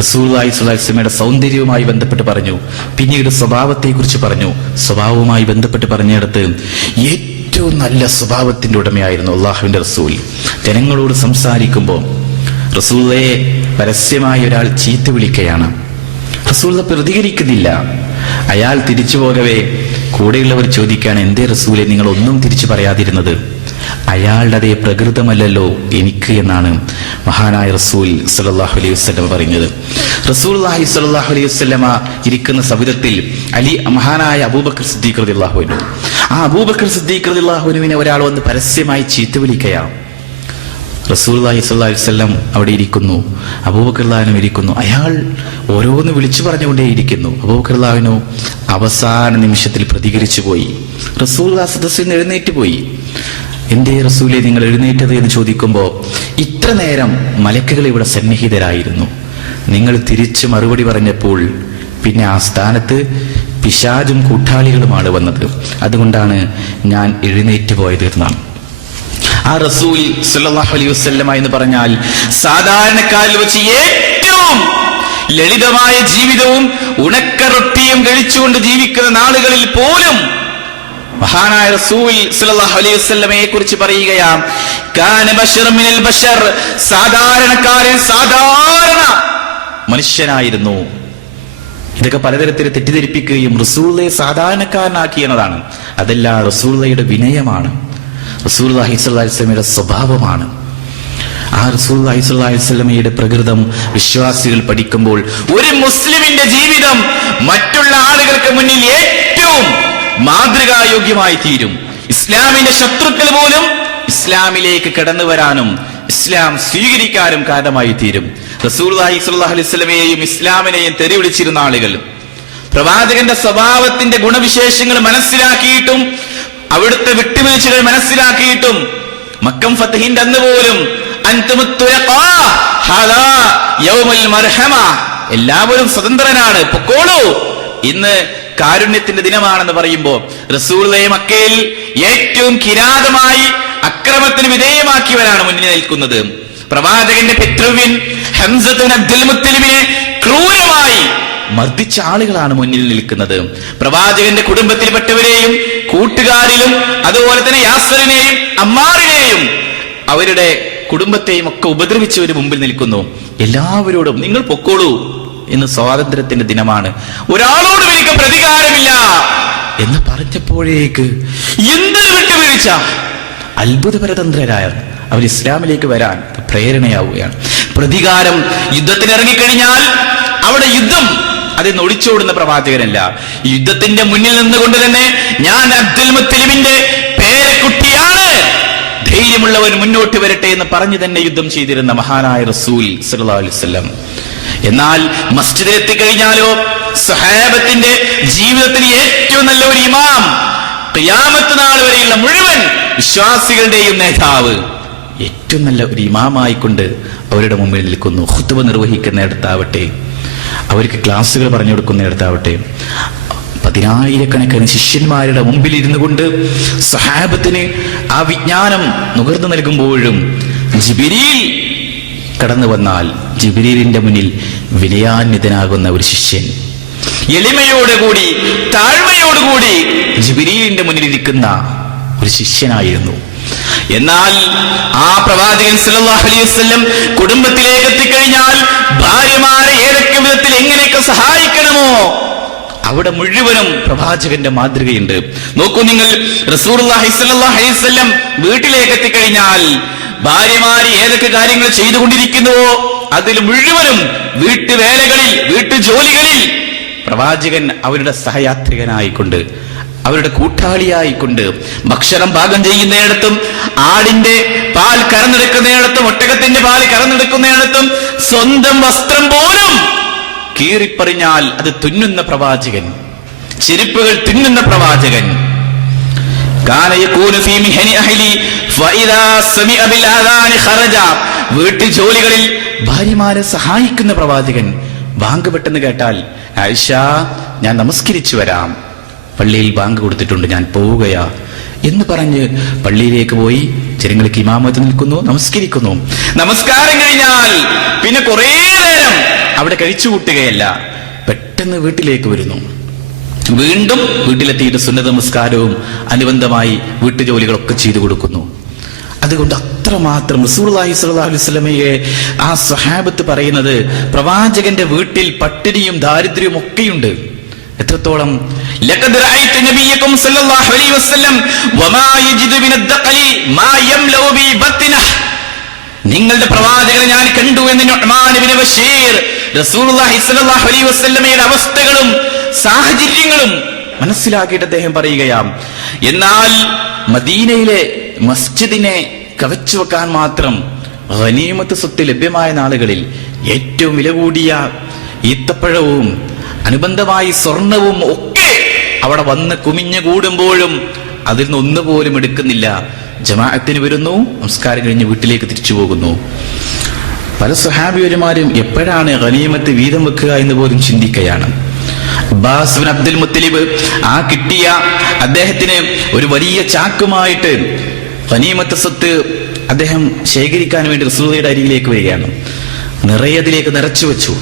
റസൂലുള്ളാഹി സ്വല്ലല്ലാഹു അലൈഹി വസല്ലമയുടെ സൗന്ദര്യവുമായി ബന്ധപ്പെട്ട് പറഞ്ഞു. പിന്നീട് സ്വഭാവത്തെക്കുറിച്ച് പറഞ്ഞു. സ്വഭാവവുമായി ബന്ധപ്പെട്ട് പറഞ്ഞിടത്ത് ഏറ്റവും നല്ല സ്വഭാവത്തിന്റെ ഉടമയായിരുന്നു അള്ളാഹുവിന്റെ റസൂൽ. ജനങ്ങളോട് സംസാരിക്കുമ്പോൾ റസൂലുള്ളാഹിയെ പരസ്യമായി ഒരാൾ ചീത്ത വിളിക്കുകയാണ്. റസൂലുള്ളാഹി പ്രതികരിക്കുന്നില്ല. അയാൾ തിരിച്ചു പോകവേ കൂടെയുള്ളവർ ചോദിക്കുകയാണ്, എന്തേ റസൂലെ നിങ്ങൾ ഒന്നും തിരിച്ചു പറയാതിരുന്നത്? അയാളുടെ അതേ പ്രകൃതമല്ലല്ലോ എനിക്ക് എന്നാണ് മഹാനായ റസൂൽ സല്ലല്ലാഹു അലൈഹി വസല്ലം പറയുന്നത്. റസൂലുള്ളാഹി സ്വല്ലല്ലാഹു അലൈഹി വസല്ലമ ഇരിക്കുന്ന സവിധത്തിൽ മഹാനായ അബൂബക്കർ സിദ്ദീഖ് റളിയല്ലാഹു അൻഹു, ആ അബൂബക്കർ സിദ്ദീഖ് റളിയല്ലാഹു അൻഹുവിനെ ഒരാൾ വന്ന് പരസ്യമായി ചീത്ത വിളിക്കുകയാണ്. റസൂലുള്ളാഹി സ്വല്ലല്ലാഹു അലൈഹി വസല്ലം അവിടെ ഇരിക്കുന്നു, അബൂബക്കർ റളിയല്ലാഹു അൻഹു ഇരിക്കുന്നു. അയാൾ ഓരോന്ന് വിളിച്ചു പറഞ്ഞുകൊണ്ടേയിരിക്കുന്നു. അബൂബക്കർ റളിയല്ലാഹു അൻഹു അവസാന നിമിഷത്തിൽ പ്രതികരിച്ചു പോയി. റസൂലുള്ളാഹി സദസ്സിൽ നിന്ന് എഴുന്നേറ്റ് പോയി. എന്തേ റസൂലെ നിങ്ങൾ എഴുന്നേറ്റത് എന്ന് ചോദിക്കുമ്പോൾ, ഇത്ര നേരം മലക്കുകൾ ഇവിടെ സന്നിഹിതരായിരുന്നു, നിങ്ങൾ തിരിച്ച് മറുപടി പറഞ്ഞപ്പോൾ പിന്നെ ആ സ്ഥാനത്ത് പിശാചും കൂട്ടാളികളുമാണ് വന്നത്, അതുകൊണ്ടാണ് ഞാൻ എഴുന്നേറ്റ് പോയത് എന്നാണ്. ആ റസൂൽ സല്ലല്ലാഹു അലൈഹി വസല്ലമ എന്ന് പറഞ്ഞാൽ സാധാരണക്കാരിൽ വെച്ച് ഏറ്റവും ലളിതമായ ജീവിതവും ഉണക്ക റൊട്ടിയും കഴിച്ചുകൊണ്ട് ജീവിക്കുന്ന നാളുകളിൽ പോലും മഹാനായ റസൂൽ സല്ലല്ലാഹു അലൈഹി വസല്ലമയെ കുറിച്ച് പറയുകയാണ്, കാന ബശറൻ മിനൽ ബശർ, സാധാരണക്കാരൻ സാധാരണ മനുഷ്യനായിരുന്നു. ഇതൊക്കെ പലതരത്തിൽ തെറ്റിദ്ധരിപ്പിക്കുകയും റസൂലുള്ളാഹിയെ സാധാരണക്കാരനാക്കി എന്നതാണ്. അതല്ല, റസൂലുള്ളാഹിയുടെ വിനയമാണ്, റസൂലുള്ളാഹി സ്വല്ലല്ലാഹു അലൈഹി വസല്ലമയുടെ സ്വഭാവമാണ്. ആ റസൂലുള്ളാഹി സ്വല്ലല്ലാഹു അലൈഹി വസല്ലമയുടെ പ്രകൃതം വിശ്വാസികൾ പഠിക്കുമ്പോൾ ഒരു മുസ്ലിമിന്റെ ജീവിതം മറ്റുള്ള ആളുകൾക്ക് മുന്നിൽ ഏറ്റവും മാതൃകായോഗ്യമായി തീരും. ഇസ്ലാമിന്റെ ശത്രുക്കൾ പോലും ഇസ്ലാമിലേക്ക് കടന്നു വരാനും ഇസ്ലാം സ്വീകരിക്കാനും കാരണമായി തീരും. റസൂലുള്ളാഹി സ്വല്ലല്ലാഹു അലൈഹി വസല്ലമയെയും ഇസ്ലാമിനെയും തെറി വിളിച്ചിരുന്ന ആളുകൾ പ്രവാചകന്റെ സ്വഭാവത്തിന്റെ ഗുണവിശേഷങ്ങൾ മനസ്സിലാക്കിയിട്ടും അവിടുത്തെ വിട്ടുവീഴ്ചകൾ മനസ്സിലാക്കിയിട്ടും മക്കം ഫതഹിന്റെ അന്ന് പോലും എല്ലാവരും സ്വതന്ത്രനാണ്, പൊക്കോളൂ, ഇന്ന് കാരുണ്യത്തിന്റെ ദിനമാണെന്ന് പറയുമ്പോ റസൂലുള്ളാഹി മക്കയിൽ ഏറ്റവും കിരാതമായി അക്രമത്തിന് വിധേയമാക്കിയവരാണ് മുന്നിൽ നിൽക്കുന്നത്. പ്രവാചകന്റെ പിതൃവ്യൻ ഹംസത്തുൻ അബ്ദുൽ മുത്തലിബിനെ ക്രൂരമായി മർദ്ദിച്ച ആളുകളാണ് മുന്നിൽ നിൽക്കുന്നത്. പ്രവാചകന്റെ കുടുംബത്തിൽപ്പെട്ടവരെയും കൂട്ടുകാരിലും അതുപോലെ തന്നെ യാസറിനെയും അമ്മാറിനെയും അവരുടെ കുടുംബത്തെയും ഒക്കെ ഉപദ്രവിച്ചവര് മുമ്പിൽ നിൽക്കുന്നു. എല്ലാവരോടും നിങ്ങൾ പൊക്കോളൂ, ഇന്ന് സ്വാതന്ത്ര്യത്തിന്റെ ദിനമാണ്, ഒരാളോടും എനിക്ക് പ്രതികാരമില്ല എന്ന് പറഞ്ഞപ്പോഴേക്ക് എന്തൊരു വിട്ടുവീഴ്ച! അത്ഭുതപരതന്ത്രരായ അവർ ഇസ്ലാമിലേക്ക് വരാൻ പ്രേരണയാവുകയാണ്. പ്രതികാരം, യുദ്ധത്തിന് ഇറങ്ങിക്കഴിഞ്ഞാൽ അവിടെ യുദ്ധം അതിൽ ഒളിച്ചോടുന്ന പ്രവാചകനല്ല. യുദ്ധത്തിന്റെ മുന്നിൽ നിന്നുകൊണ്ട് തന്നെ ഞാൻ അബ്ദുൽ മുത്തലിബിന്റെ പേരക്കുട്ടിയാണ്, ധൈര്യമുള്ളവർ മുന്നോട്ട് വരട്ടെ എന്ന് പറഞ്ഞു തന്നെ യുദ്ധം ചെയ്തിരുന്ന മഹാനായ റസൂൽ സല്ലല്ലാഹു അലൈഹി വസല്ലം. എന്നാൽ മസ്ജിദിൽ എത്തിക്കഴിഞ്ഞാലോ സഹാബത്തിന്റെ ജീവിതത്തിൽ ഏറ്റവും നല്ല ഒരു ഇമാം, ഖിയാമത്ത് നാൾ വരെയുള്ള മുഴുവൻ വിശ്വാസികളുടെയും നേതാവ്, ഏറ്റവും നല്ല ഒരു ഇമാമായിക്കൊണ്ട് അവരുടെ മുമ്പിൽ നിൽക്കുന്നു. ഖുത്ബ നിർവഹിക്കുന്നിടത്താവട്ടെ, അവർക്ക് ക്ലാസ്സുകൾ പറഞ്ഞു കൊടുക്കുന്നിടത്താവട്ടെ, പതിനായിരക്കണക്കിന് ശിഷ്യന്മാരുടെ മുമ്പിൽ ഇരുന്നു കൊണ്ട് സഹാബത്തിന് ആ വിജ്ഞാനം നുകർന്നു നൽകുമ്പോഴും ജിബ്രീൽ കടന്നു വന്നാൽ ജിബ്രീലിന്റെ മുന്നിൽ വിനയാന്വിതനാകുന്ന ഒരു ശിഷ്യൻ, എളിമയോടുകൂടി താഴ്മയോടുകൂടി ജിബ്രീലിന്റെ മുന്നിൽ ഇരിക്കുന്ന ഒരു ശിഷ്യനായിരുന്നു. എന്നാൽ ആ പ്രവാചകൻ സല്ലല്ലാഹു അലൈഹി വസല്ലം കുടുംബത്തിലേക്ക് എത്തിക്കഴിഞ്ഞാൽ ഭാര്യമാരെ ഏതൊക്കെ വിധത്തിൽ എങ്ങനെയൊക്കെ സഹായിക്കണമോ അവിടെ മുഴുവനും പ്രവാചകന്റെ മാതൃകയുണ്ട്. നോക്കൂ നിങ്ങൾ, റസൂലുള്ളാഹി സ്വല്ലല്ലാഹു അലൈഹി വസല്ലം വീട്ടിലേക്ക് എത്തിക്കഴിഞ്ഞാൽ ഭാര്യമാര് ഏതൊക്കെ കാര്യങ്ങൾ ചെയ്തുകൊണ്ടിരിക്കുന്നുവോ അതിൽ മുഴുവനും വീട്ടുവേലകളിൽ, വീട്ടുജോലികളിൽ പ്രവാചകൻ അവരുടെ സഹയാത്രികനായിക്കൊണ്ട്, അവരുടെ കൂട്ടാളിയായിക്കൊണ്ട്, ഭക്ഷണം പാകം ചെയ്യുന്നിടത്തും, ആടിന്റെ പാൽ കറന്നെടുക്കുന്നിടത്തും, ഒട്ടകത്തിന്റെ പാൽ കറന്നെടുക്കുന്നിടത്തും, സ്വന്തം വസ്ത്രം പോലും കീറിപ്പറിഞ്ഞാൽ അത് തുന്നുന്ന പ്രവാചകൻ, ചെരുപ്പുകൾ തുന്നുന്ന പ്രവാചകൻ. വീട്ടുജോലികളിൽ ഭാര്യമാരെ സഹായിക്കുന്ന പ്രവാചകൻ. ബാങ്ക് പെട്ടെന്ന് കേട്ടാൽ, ആയിഷ ഞാൻ നമസ്കരിച്ചു വരാം, പള്ളിയിൽ ബാങ്ക് കൊടുത്തിട്ടുണ്ട്, ഞാൻ പോവുകയാ എന്ന് പറഞ്ഞ് പള്ളിയിലേക്ക് പോയി ജനങ്ങൾക്ക് ഇമാമത്ത് നിൽക്കുന്നു, നമസ്കരിക്കുന്നു. നമസ്കാരം കഴിഞ്ഞാൽ പിന്നെ കുറേ നേരം അവിടെ അവിടെ കഴിച്ചു കൂട്ടുകയല്ല, പെട്ടെന്ന് വീട്ടിലേക്ക് വരുന്നു. വീണ്ടും വീട്ടിലെത്തിയിട്ട് സുന്നത്ത് നമസ്കാരവും അനുബന്ധമായി വീട്ടുജോലികളൊക്കെ ചെയ്തു കൊടുക്കുന്നു. അതുകൊണ്ട് അത്രമാത്രം റസൂലുള്ളാഹി സ്വല്ലല്ലാഹു അലൈഹി വസല്ലമയെ ആ സ്വഹാബത്ത് പറയുന്നത് പ്രവാചകന്റെ വീട്ടിൽ പട്ടിണിയും ദാരിദ്ര്യവും ഒക്കെയുണ്ട്. എത്രത്തോളം ലഖദ് റഅയ്തു നബിയക്കും സ്വല്ലല്ലാഹു അലൈഹി വസല്ലം വമാ യജിദു മിനദ്ദഖലി മാ യംലഉ ബി ബത്നഹ്. നിങ്ങളുടെ പ്രവാചകനെ ഞാൻ കണ്ടു എന്ന് നുഅ്മാൻ ഇബ്നു ബശീർ റസൂലുള്ളാഹി സ്വല്ലല്ലാഹു അലൈഹി വസല്ലമയുടെ അവസ്ഥകളും സാഹചര്യങ്ങളും മനസ്സിലാക്കിയിട്ട് അദ്ദേഹം പറയുകയാം. എന്നാൽ മദീനയിലെ മസ്ജിദിനെ കവച്ചു വെക്കാൻ മാത്രം ഗനീമത്ത് സ്വത്ത് ലഭ്യമായ നാളുകളിൽ ഏറ്റവും വില കൂടിയ ഈത്തപ്പഴവും അനുബന്ധമായി സ്വർണവും ഒക്കെ അവിടെ വന്ന് കുമിഞ്ഞു കൂടുമ്പോഴും അതിൽ നിന്ന് ഒന്നുപോലും എടുക്കുന്നില്ല. ജമാഅത്തിന് വരുന്നു, നമസ്കാരം കഴിഞ്ഞ് വീട്ടിലേക്ക് തിരിച്ചു പോകുന്നു. പല സ്വഹാബിയന്മാരും എപ്പോഴാണ് ഗനീമത്ത് വീതം വെക്കുക എന്ന് പോലും ചിന്തിക്കുകയാണ്. അബ്ബാസ് ബിൻ അബ്ദുൽ മുത്തലിബ് ആ കിട്ടിയ അദ്ദേഹത്തിന് ഒരു വലിയ ചാക്കുമായിട്ട് ഗനീമത്ത് സ്വത്ത് അദ്ദേഹം ശേഖരിക്കാൻ വേണ്ടി റസൂലുള്ളാഹിയുടെ അരികിലേക്ക് വരികയാണ്. നിറയെ അതിലേക്ക് നിറച്ചു വെച്ചു.